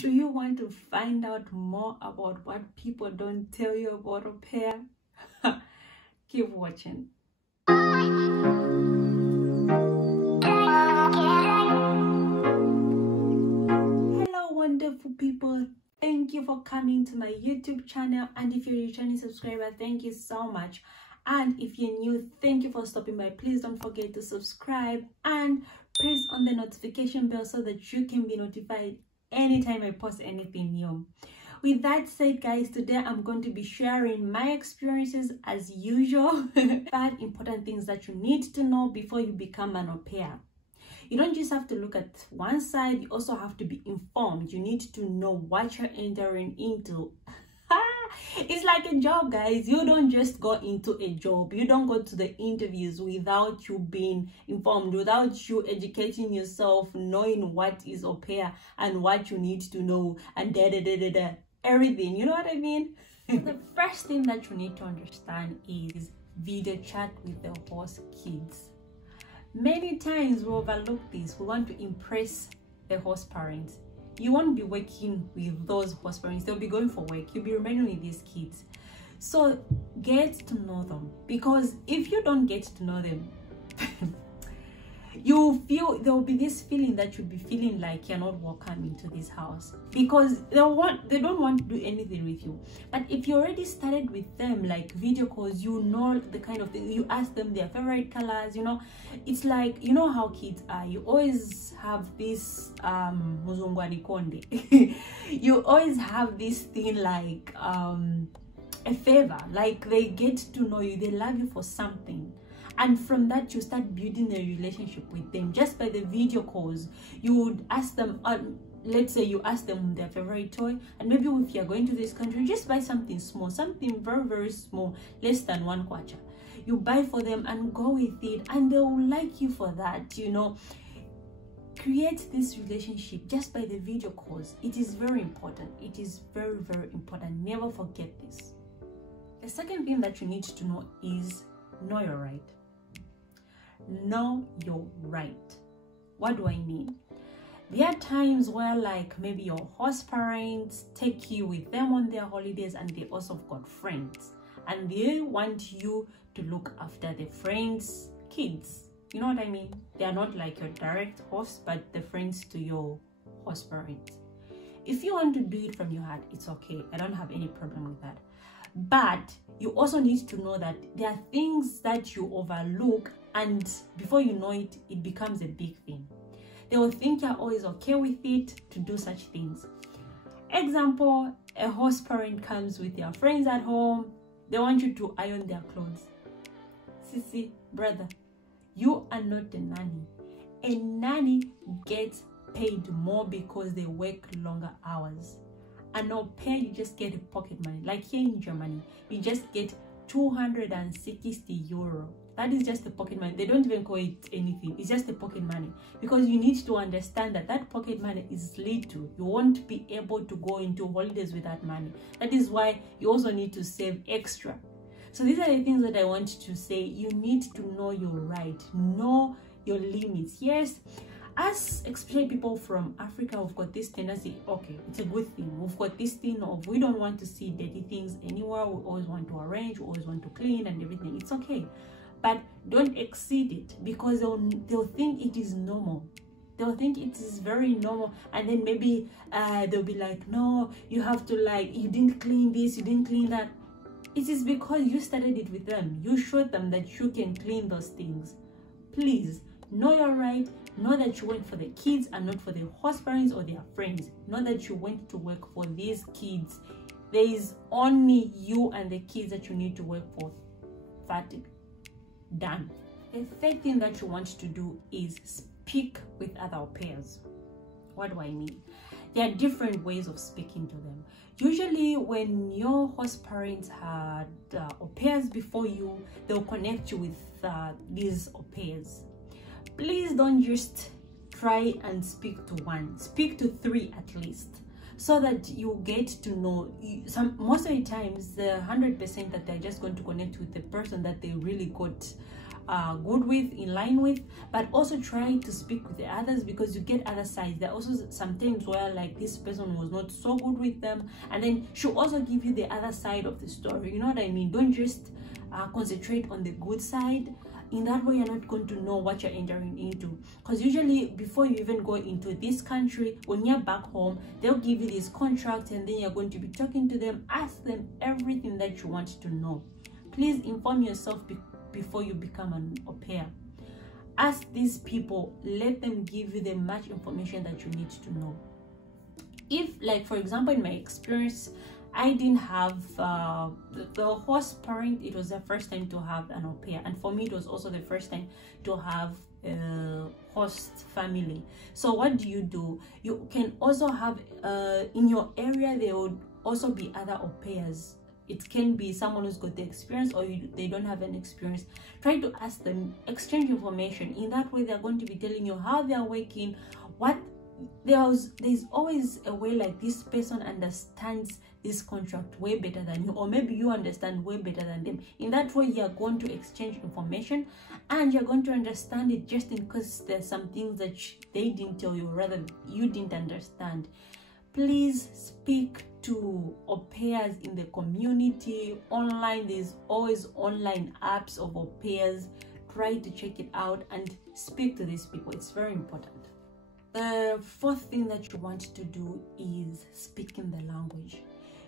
Do you want to find out more about what people don't tell you about au pair? Keep watching. Hello wonderful people, thank you for coming to my YouTube channel, and if you're a returning subscriber, thank you so much. And if you're new, thank you for stopping by. Please don't forget to subscribe and press on the notification bell so that you can be notified anytime I post anything new. With that said, guys, today I'm going to be sharing my experiences as usual, but important things that you need to know before you become an au pair. You don't just have to look at one side, you also have to be informed. You need to know what you're entering into. It's like a job, guys. You don't just go into a job. You don't go to the interviews without you being informed, without you educating yourself, knowing what is au pair and what you need to know, and everything. You know what I mean? The first thing that you need to understand is video chat with the host kids. Many times we overlook this. We want to impress the host parents. You won't be working with those host parents. They'll be going for work. You'll be remaining with these kids. So get to know them, because if you don't get to know them, you feel there will be this feeling that you'll be feeling like you're not welcome into this house, because they don't want to do anything with you. But if you already started with them, like video calls, you know the kind of thing, you ask them their favorite colors, you know, it's like, you know how kids are, you always have this you always have this thing like a favor, like they get to know you, they love you for something. And from that, you start building a relationship with them just by the video calls. You would ask them, let's say you ask them their favorite toy, and maybe if you're going to this country, just buy something small, something very, very small, less than 1 kwacha. You buy for them and go with it, and they will like you for that, you know. Create this relationship just by the video calls. It is very important. It is very, very important. Never forget this. The second thing that you need to know is know your right. Know your right. What do I mean? There are times where, like, maybe your host parents take you with them on their holidays, and they also have got friends, and they want you to look after the friends' kids. You know what I mean? They are not like your direct host, but the friends to your host parents. If you want to do it from your heart, it's okay. I don't have any problem with that. But you also need to know that there are things that you overlook, and before you know it, it becomes a big thing. They will think you're always okay with it to do such things. Example, a host parent comes with their friends at home. They want you to iron their clothes. Sissy, brother, you are not a nanny. A nanny gets paid more because they work longer hours. An au pair, you just get a pocket money. Like here in Germany, you just get 260 euro. That is just the pocket money. They don't even call it anything. It's just the pocket money, because you need to understand that that pocket money is little. You won't be able to go into holidays with that money. That is why you also need to save extra. So these are the things that I want to say. You need to know your right, know your limits. Yes, us, especially people from Africa, we've got this tendency, okay, it's a good thing. We've got this thing of we don't want to see dirty things anywhere. We always want to arrange, we always want to clean and everything. It's okay. But don't exceed it, because they'll think it is normal. They'll think it is very normal, and then maybe they'll be like, no, you have to, like, you didn't clean this, you didn't clean that. It is because you started it with them. You showed them that you can clean those things. Please know your right. Know that you went for the kids and not for the host parents or their friends. Know that you went to work for these kids. There is only you and the kids that you need to work for. Fatigue. Done. The third thing that you want to do is speak with other au pairs. What do I mean? There are different ways of speaking to them. Usually when your host parents had au pairs before you, they'll connect you with these au pairs. Please don't just try and speak to one. Speak to 3 at least, so that you get to know most of the times, the 100% that they're just going to connect with the person that they really got good with, in line with, but also try to speak with the others, because you get other sides. There are also some times where like this person was not so good with them, and then she'll also give you the other side of the story. You know what I mean? Don't just concentrate on the good side. In that way, you're not going to know what you're entering into, because usually before you even go into this country, when you're back home, they'll give you this contract, and then you're going to be talking to them. Ask them everything that you want to know. Please inform yourself before you become an au pair. Ask these people, let them give you the much information that you need to know. If, like, for example, in my experience, I didn't have the host parent, it was the first time to have an au pair, and for me it was also the first time to have a host family. So what do? You can also have in your area, there would also be other au pairs. It can be someone who's got the experience, or they don't have an experience. Try to ask them, exchange information. In that way, they're going to be telling you how they're working, what there's always a way, like this person understands this contract way better than you, or maybe you understand way better than them. In that way, you're going to exchange information, and you're going to understand it, just in case there's some things that they didn't tell you, rather you didn't understand. Please speak to au pairs in the community, online. There's always online apps of au pairs. Try to check it out and speak to these people. It's very important. The fourth thing that you want to do is speaking the language.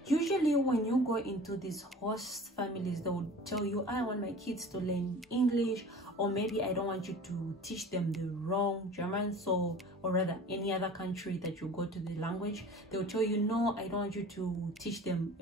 Usually when you go into these host families, they would tell you, I want my kids to learn English, or maybe I don't want you to teach them the wrong German, or rather any other country that you go to the language. They will tell you, no, I don't want you to teach them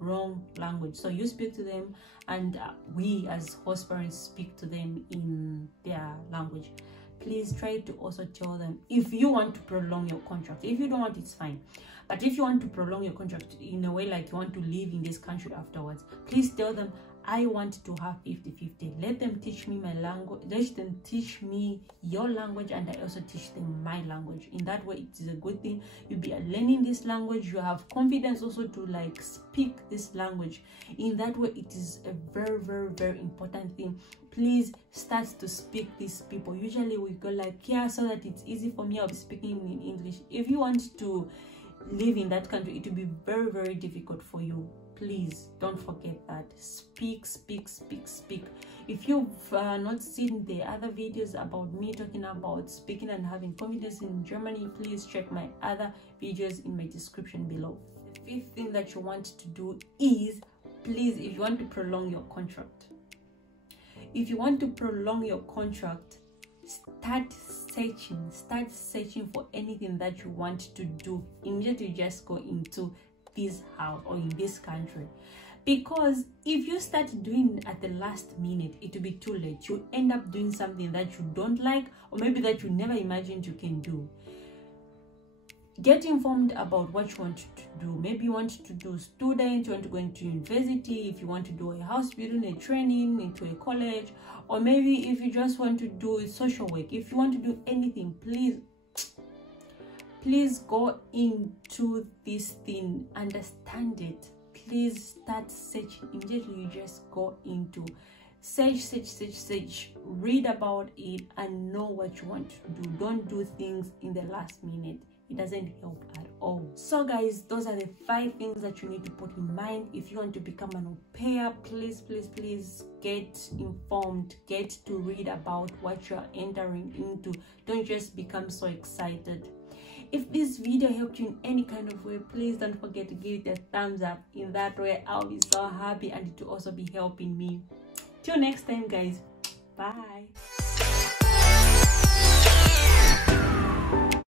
wrong language. So you speak to them, and we as host parents speak to them in their language. Please try to also tell them, if you want to prolong your contract. If you don't want, it's fine. But if you want to prolong your contract in a way like you want to live in this country afterwards, please tell them, I want to have 50-50. Let them teach me my language. Let them teach me your language, and I also teach them my language. In that way, it is a good thing. You'll be learning this language. You have confidence also to like speak this language. In that way, it is a very, very, very important thing. Please start to speak these people. Usually we go like, yeah, so that it's easy for me, I'll be speaking in English. If you want to live in that country, it will be very, very difficult for you. Please don't forget that. Speak. If you've not seen the other videos about me talking about speaking and having confidence in Germany, please check my other videos in my description below. The fifth thing that you want to do is, please, if you want to prolong your contract, start searching for anything that you want to do. Immediately just go into this house or in this country, because if you start doing at the last minute, it will be too late. You end up doing something that you don't like, or maybe that you never imagined you can do. Get informed about what you want to do. Maybe you want to do student, you want to go into university, if you want to do a house building, a training into a college, or maybe if you just want to do social work. If you want to do anything, please go into this thing, understand it. Please start searching. Immediately you just go into search, read about it, and know what you want to do. Don't do things in the last minute. It doesn't help at all. So guys, those are the 5 things that you need to put in mind if you want to become an au pair. Please get informed, get to read about what you're entering into. Don't just become so excited. If this video helped you in any kind of way, please don't forget to give it a thumbs up. In that way, I'll be so happy, and it will also be helping me. Till next time guys, bye.